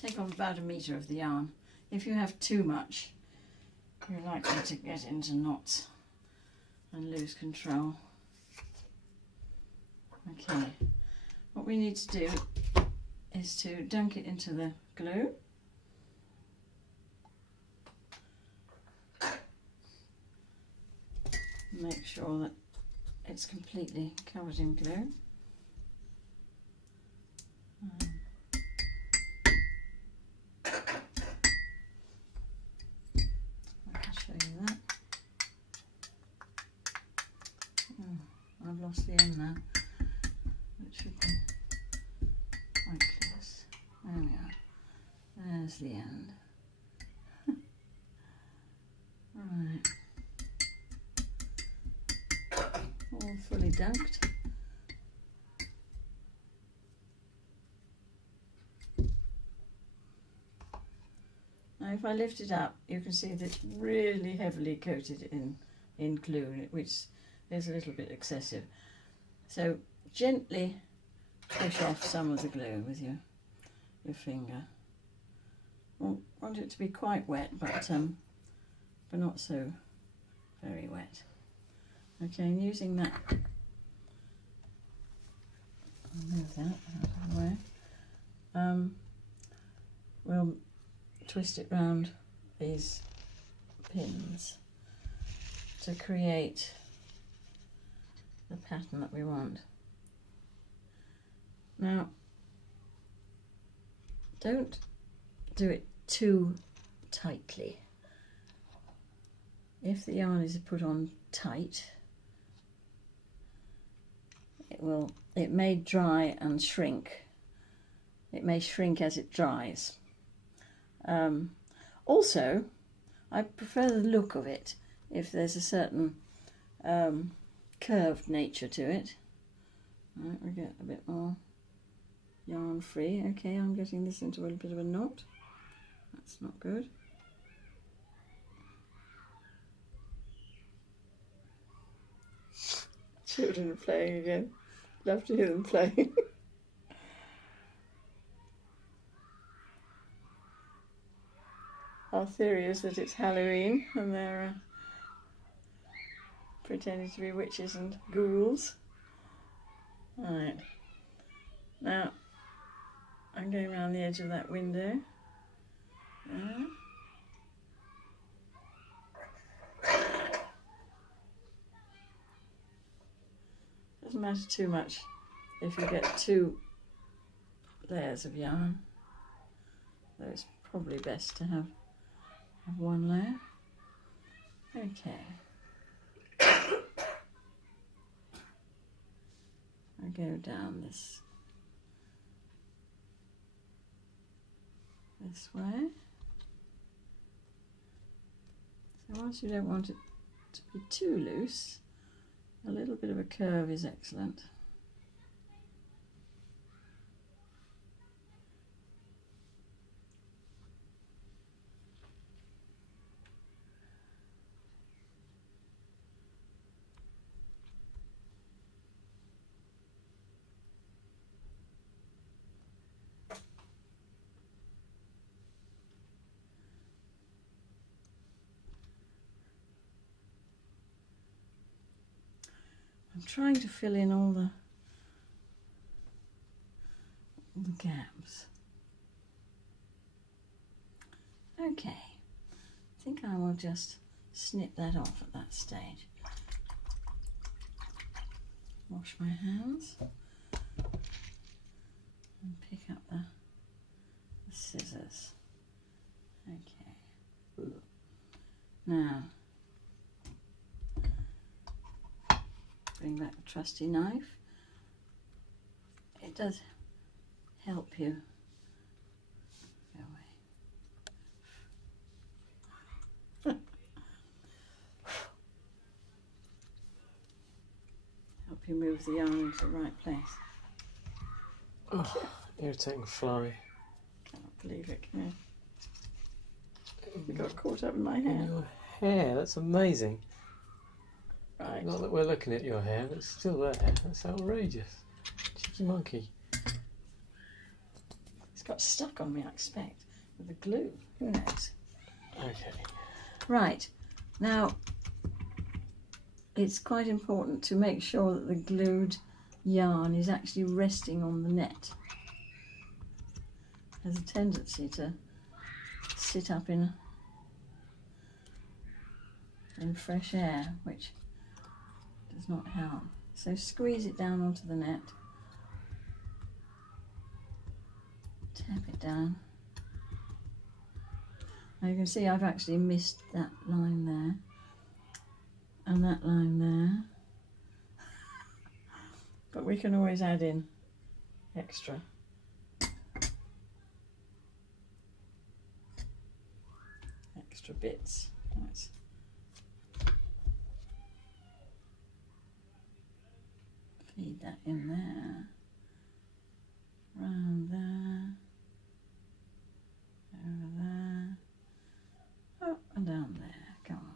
take off about 1 metre of the yarn. If you have too much, you're likely to get into knots and lose control. Okay, what we need to do is to dunk it into the glue. Make sure that it's completely covered in glue. I can show you that. Oh, I've lost the end now. It should be quite close. There we are. There's the end. Right. All fully dunked. Now if I lift it up, you can see that it's really heavily coated in glue, which is a little bit excessive. So gently push off some of the glue with your finger. Want it to be quite wet, but not so very wet. Okay, and using that, I'll move that out of the way. We'll twist it round these pins to create the pattern that we want. Now, don't do it too tightly. If the yarn is put on tight, it may dry and shrink. It may shrink as it dries. Also, I prefer the look of it if there's a certain curved nature to it. Right, we get a bit more yarn free. Okay, I'm getting this into a little bit of a knot. That's not good. Children are playing again. Love to hear them play. Our theory is that it's Halloween and they're pretending to be witches and ghouls. Right. Now, I'm going around the edge of that window. Doesn't matter too much if you get 2 layers of yarn, though it's probably best to have 1 layer. Okay. I go down this way. So once you don't want it to be too loose, a little bit of a curve is excellent. I'm trying to fill in all the gaps. Okay, I think I will just snip that off at that stage. Wash my hands and pick up the scissors. Okay, now bring back the trusty knife. It does help you. Go away. Help you move the yarn into the right place. Oh, irritating fly. Cannot believe it, can you? You got caught up in my hair. Your hair, that's amazing. Right. Not that we're looking at your hair, but it's still there. That's outrageous. Cheeky monkey. It's got stuck on me, I expect, with the glue. Who knows? Okay. Right, now it's quite important to make sure that the glued yarn is actually resting on the net. It has a tendency to sit up in fresh air, which does not help. So squeeze it down onto the net, tap it down. Now you can see I've actually missed that line there and that line there, but we can always add in extra. Bits. Right. Feed that in there, round there, over there, up and down there. Go on.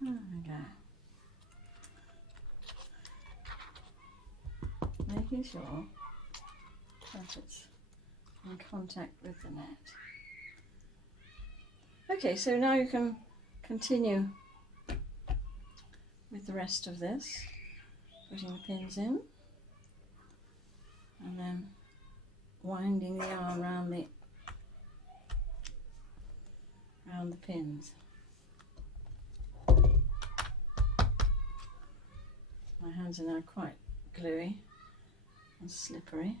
There we go. Making sure that it's in contact with the net. Okay, so now you can continue with the rest of this, putting the pins in and then winding the yarn around the pins. My hands are now quite gluey and slippery.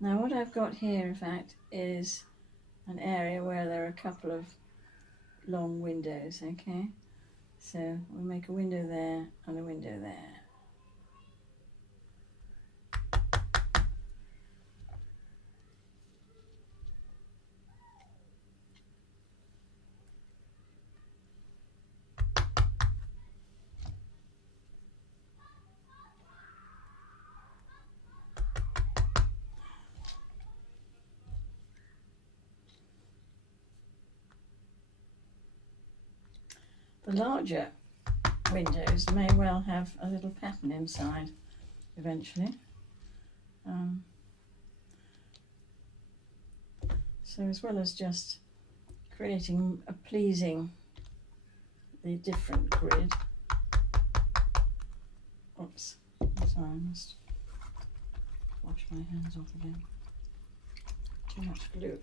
Now what I've got here, in fact, is an area where there are a couple of long windows, okay? So we'll make a window there and a window there. The larger windows may well have a little pattern inside eventually. So as well as just creating a pleasing, the different grid. Oops, I'm sorry, I must wash my hands off again. Too much glue.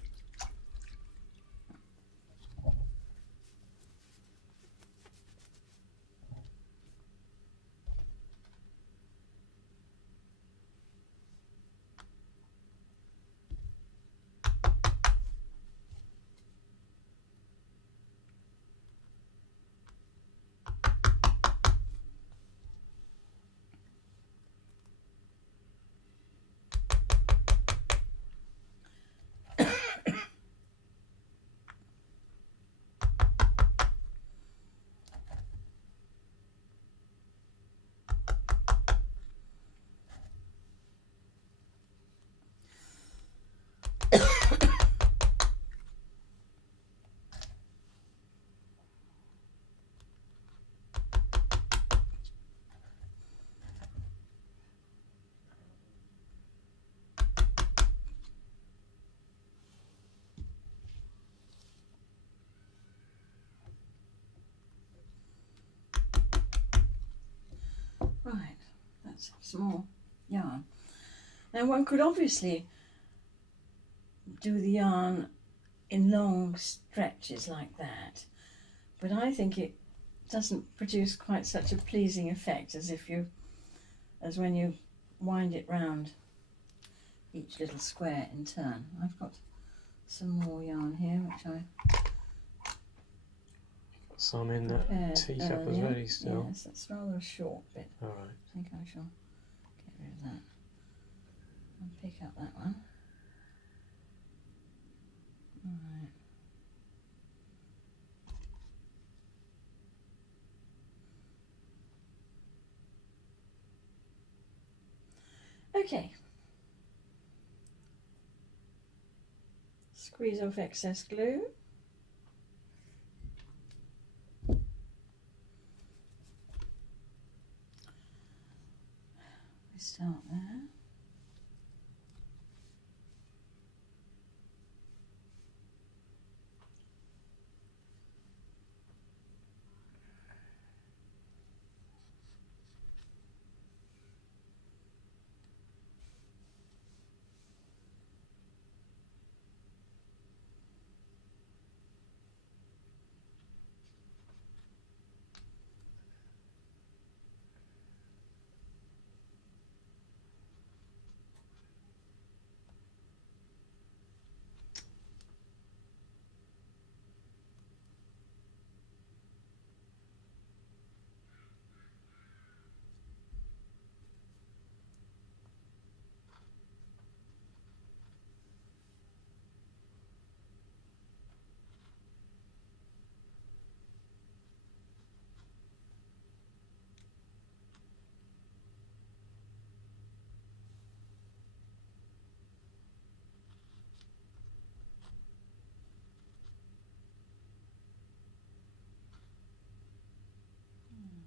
Right, that's some more yarn. Now one could obviously do the yarn in long stretches like that, but I think it doesn't produce quite such a pleasing effect as when you wind it round each little square in turn. I've got some more yarn here which I Some in that teacup as ready still. Yes, that's rather a short bit. Alright. I think I shall get rid of that and pick up that one. Alright. Okay. Squeeze off excess glue. We start there.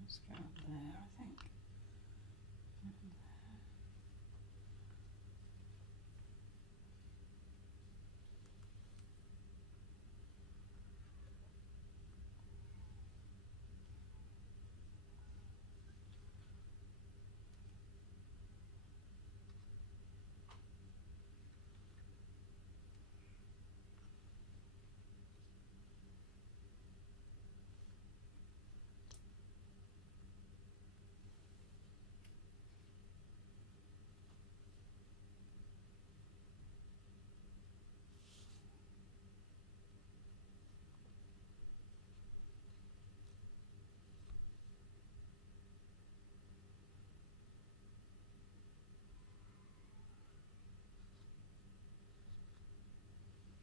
Let's go up there, I think.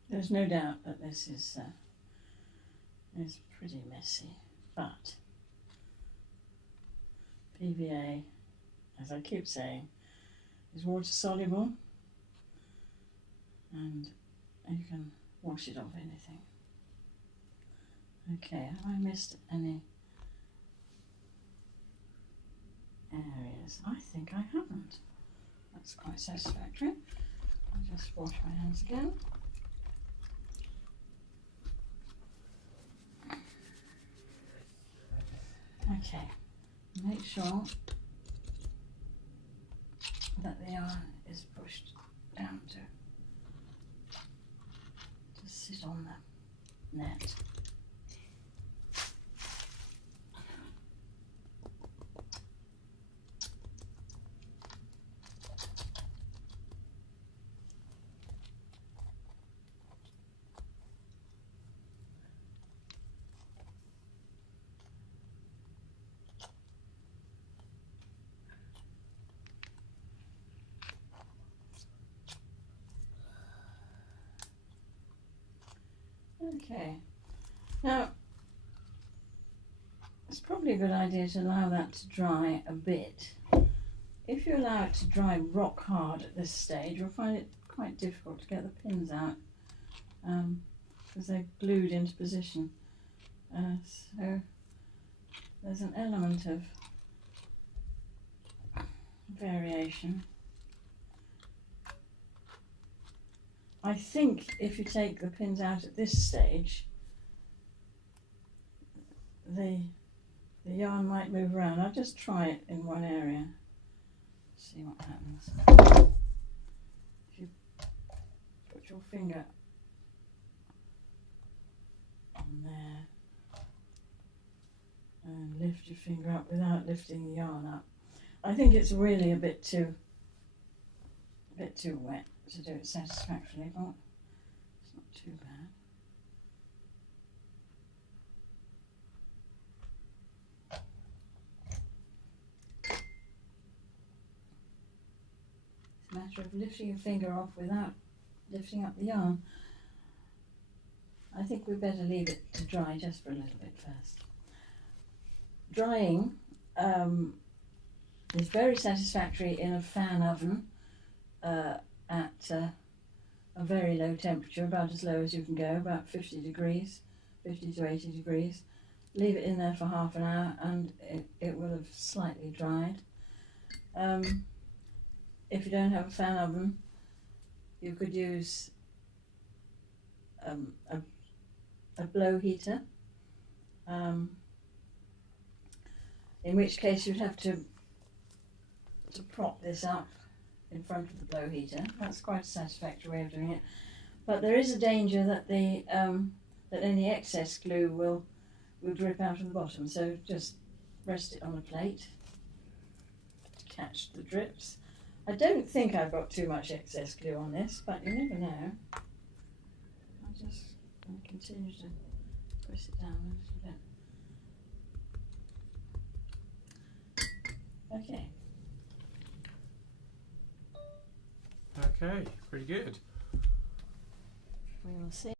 There's no doubt that this is pretty messy, but PVA, as I keep saying, is water soluble, and you can wash it off anything. Okay, have I missed any areas? I think I haven't. That's quite satisfactory. I'll just wash my hands again. Okay, make sure that the yarn is pushed down to sit on the net. Okay, now it's probably a good idea to allow that to dry a bit. If you allow it to dry rock hard at this stage, you'll find it quite difficult to get the pins out because they're glued into position. So there's an element of variation. I think if you take the pins out at this stage, the yarn might move around. I'll just try it in one area, see what happens. If you put your finger on there and lift your finger up without lifting the yarn up, I think it's really a bit too wet to do it satisfactorily, but it's not too bad. It's a matter of lifting your finger off without lifting up the yarn. I think we better leave it to dry just for a little bit first. Drying is very satisfactory in a fan oven at a very low temperature, about as low as you can go, about 50 degrees, 50 to 80 degrees. Leave it in there for half an hour and it will have slightly dried. If you don't have a fan oven, you could use a blow heater, in which case you'd have to prop this up in front of the blow heater. That's quite a satisfactory way of doing it. But there is a danger that that any excess glue will drip out of the bottom, so just rest it on a plate to catch the drips. I don't think I've got too much excess glue on this, but you never know. I'll continue to press it down a little bit. Okay. Okay, pretty good. We will see.